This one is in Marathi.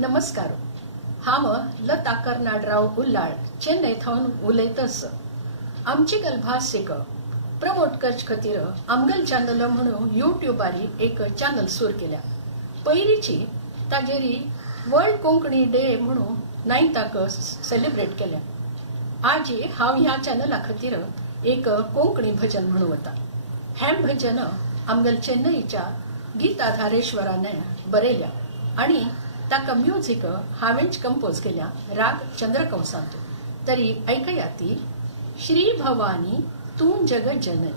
नमस्कार. हांव लता कर्नाडराव उल्लाळ चेन्नई थावन उलयतस. आमची गलभास एक प्रमोट करचे खातीर आमगल चॅनल म्हणून युट्यूबारी एक चॅनल सुरू केल्या. पयलींची ताजेरी वर्ल्ड कोंकणी डे म्हणून 9 सेलिब्रेट केल्या. आज हांव ह्या चॅनला खातीर एक कोंकणी भजन म्हणून वता. हें भजन आमगल चेन्नईच्या गीता धारेश्वराने बरयल्या आणि ताका म्युझिक हांवेंच कंपोज केल्या राग चंद्रकंसांत. तरी ऐकया ती श्री भवानी तू जग जननी.